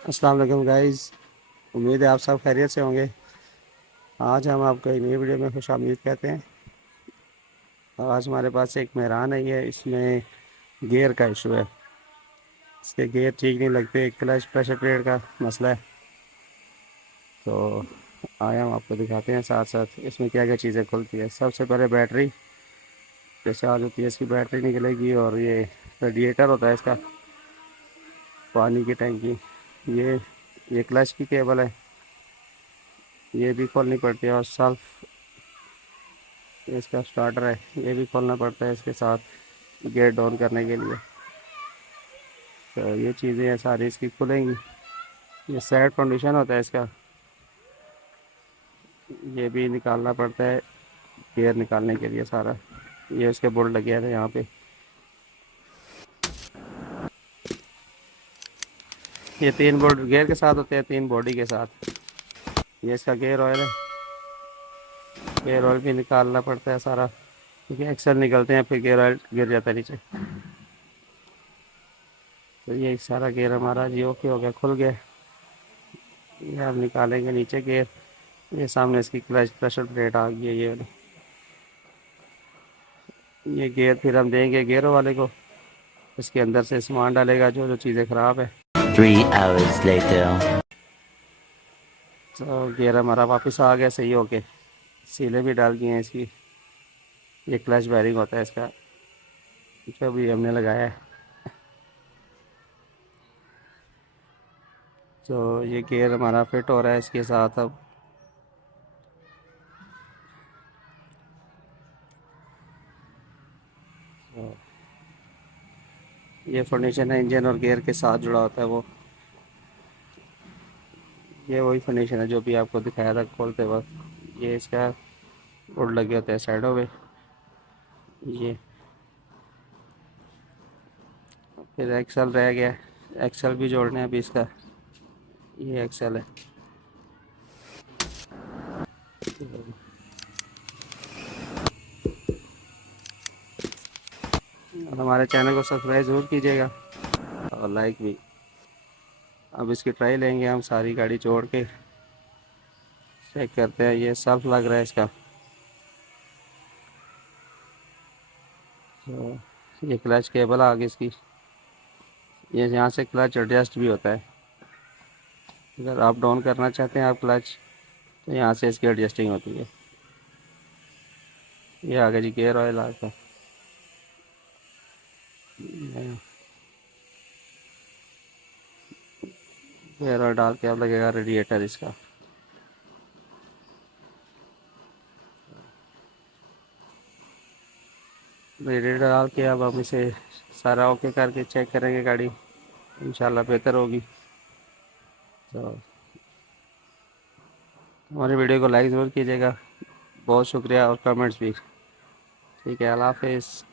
अस्सलाम वालेकुम गाइस। उम्मीद है आप सब खैरियत से होंगे। आज हम आपको एक नई वीडियो में खुशामदीद कहते हैं। आज हमारे पास एक मेहरान आई है, इसमें गियर का इशू है। इसके गियर ठीक नहीं लगते, क्लच प्रेशर प्लेट का मसला है। तो आया हम आपको दिखाते हैं, साथ साथ इसमें क्या क्या चीज़ें खुलती है। सबसे पहले बैटरी डिस्चार्ज होती है, इसकी बैटरी निकलेगी। और ये रेडिएटर होता है इसका, पानी की टंकी। ये क्लच की केबल है, ये भी खोलनी पड़ती है। और सेल्फ इसका स्टार्टर है, ये भी खोलना पड़ता है इसके साथ गेट ऑन करने के लिए। तो ये चीज़ें हैं सारी इसकी खुलेंगी। ये सेट कंडीशन होता है इसका, ये भी निकालना पड़ता है गियर निकालने के लिए सारा। ये उसके बोल्ट लगे थे यहाँ पे। ये 3 बोल्ट गियर के साथ होते हैं, 3 बॉडी के साथ। ये इसका गियर ऑयल है, गियर ऑयल भी निकालना पड़ता है सारा, क्योंकि एक्सल निकलते हैं फिर गियर ऑयल गिर जाता है नीचे। तो ये सारा गियर हमारा जी ओके हो गया, खुल गया। ये आप निकालेंगे नीचे गियर। ये सामने इसकी क्लच प्रेशर प्लेट आ गई है ये वाली। ये गियर फिर हम देंगे गियर वाले को, इसके अंदर से सामान डालेगा जो जो चीज़ें ख़राब है। 3 hours later. तो गियर हमारा वापस आ गया सही होके। सीलें भी डाल दी हैं इसकी। ये क्लच बैरिंग होता है इसका, जो भी हमने लगाया है। तो ये गियर हमारा फिट हो रहा है इसके साथ अब। तो ये फर्नीचर है, इंजन और गियर के साथ जुड़ा होता है वो। ये वही फर्नीचर है जो भी आपको दिखाया था खोलते वक्त। ये इसका बोर्ड लगे होते हैं साइडों पे। ये फिर एक्सल रह गया, एक्सल भी जोड़ने हैं अभी इसका। ये एक्सल है। और हमारे चैनल को सब्सक्राइब ज़रूर कीजिएगा और लाइक भी। अब इसकी ट्राई लेंगे हम, सारी गाड़ी जोड़ के चेक करते हैं। ये सेल्फ लग रहा है इसका। तो ये क्लच केबल आ गई इसकी। ये यहाँ से क्लच एडजस्ट भी होता है, अगर आप डाउन करना चाहते हैं आप क्लच, तो यहाँ से इसकी एडजस्टिंग होती है। ये आगे जी गियर ऑयल आता है। गियर ऑयल डाल के अब लगेगा रेडिएटर इसका। रेडिएटर डाल के अब हम इसे सारा ओके करके चेक करेंगे, गाड़ी इंशाल्लाह बेहतर होगी। तो हमारी वीडियो को लाइक ज़रूर कीजिएगा। बहुत शुक्रिया, और कमेंट्स भी। ठीक है, अल्लाह हाफिज़।